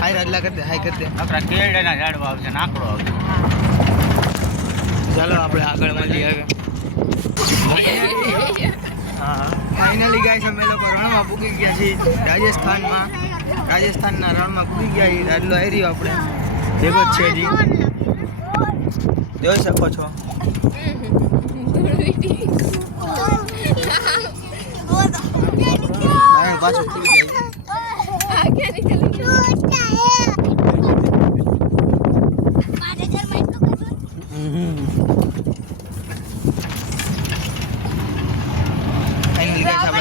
High Rajula કરી દે, high કરી દે. આપણા કેળના ઝાડવા આવશે, નાકડો આવશે. ચાલો આપણે આગળ મળીએ હવે. ફાઇનલી ગાઈસ અમે લોકો રણમાં પૂગી ગયા છીએ રાજસ્થાનમાં. રાજસ્થાનના રણમાં પૂગી ગયા છીએ. રાજલો આવી રહ્યો આપણે ભેગો જ છે હજી, જોઈ શકો છો. પાછું ખુલી જાય.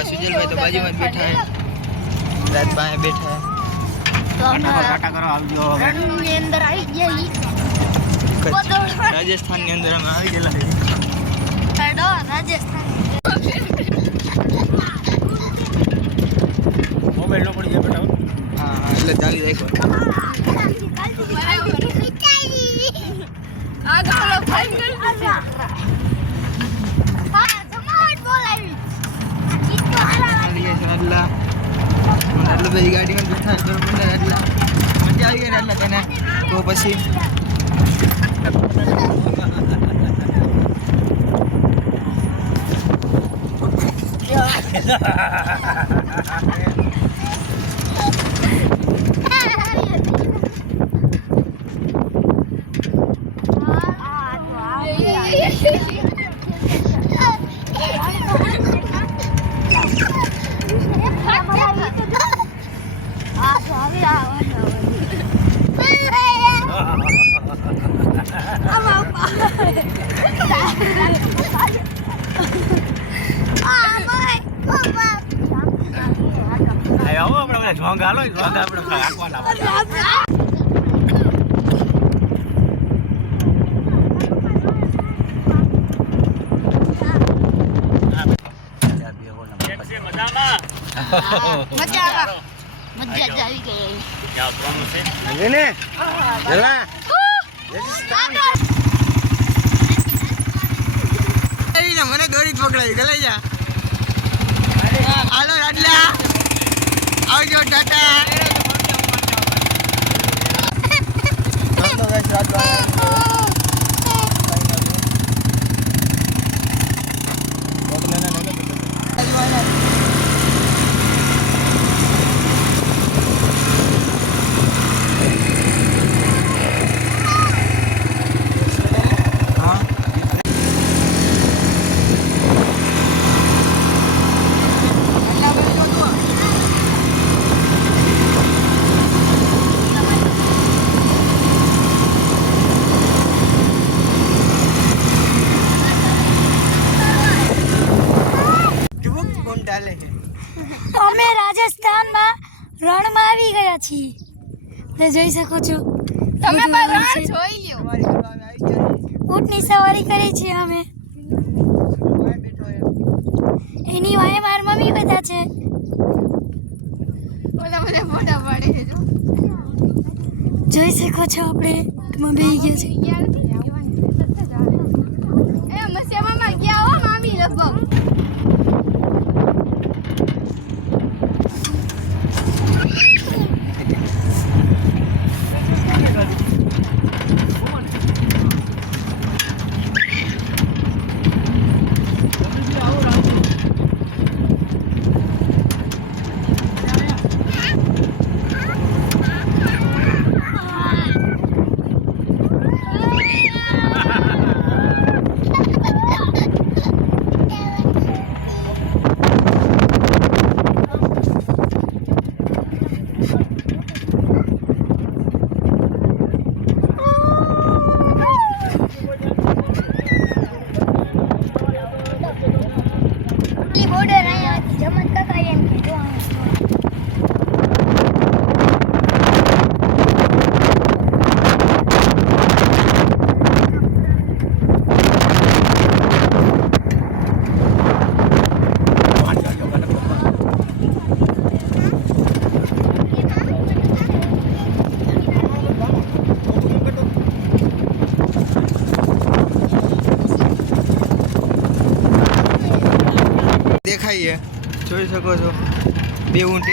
सुजलभाई तो बाजू में बैठा है, रात बाएं बैठा है. टाटा करो आवજો. રણની અંદર આવી ગયા. રાજસ્થાન ની અંદર અમે આવી ગયેલા છે. હેડો રાજસ્થાન. મોબાઈલ નો પડી જાય બેટા. હા હા એટલે ચાલી રાખો. આ ગાલો ફાઈનલ છે. હા જમાવટ બોલાવી. રાજલા બધી ગાડીમાં બેઠા બરોબર. રાજલા મજા આવી ગઈ રાજલા તને તો પછી ઝોંગાલો ઝોંગા આપણે રાખવાના. મને દોરી પકડાઈ ગલાઈ જા. હાલો રાજલા આવજો, ટાટા. અમે રાજસ્થાનમાં રણમાં આવી ગયા છીએ. તે જોઈ શકો છો. તમે પણ રણ જોઈ લ્યો. ઊંટની સવારી કરી છે અમે. એની વાય માર મમ્મી બધા છે. ઓલા મને ફોટા પાડે છે. જોઈ શકો છો આપણે ઊંટમાં બેહી ગયા છે. એ મસ્યામાં ગયા હો મામી લગભગ. દેખાય જોઈ શકો છો બે ઊંટ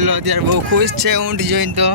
લાડલો અત્યારે બહુ ખુશ છે ઊંટ જોઈને તો.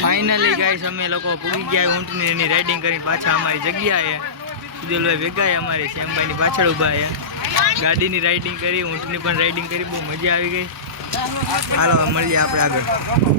ફાઇનલી ગાઈસ અમે લોકો પૂગી ગયા ઊંટની એની રાઇડિંગ કરીને પાછા અમારી જગ્યાએ. સુજલભાઈ ભેગા અમારી શ્યામભાઈની પાછળ ઊભા છે. ગાડીની રાઇડિંગ કરી, ઊંટની પણ રાઇડિંગ કરી, બહુ મજા આવી ગઈ. હાલો મળીએ આપણે આગળ.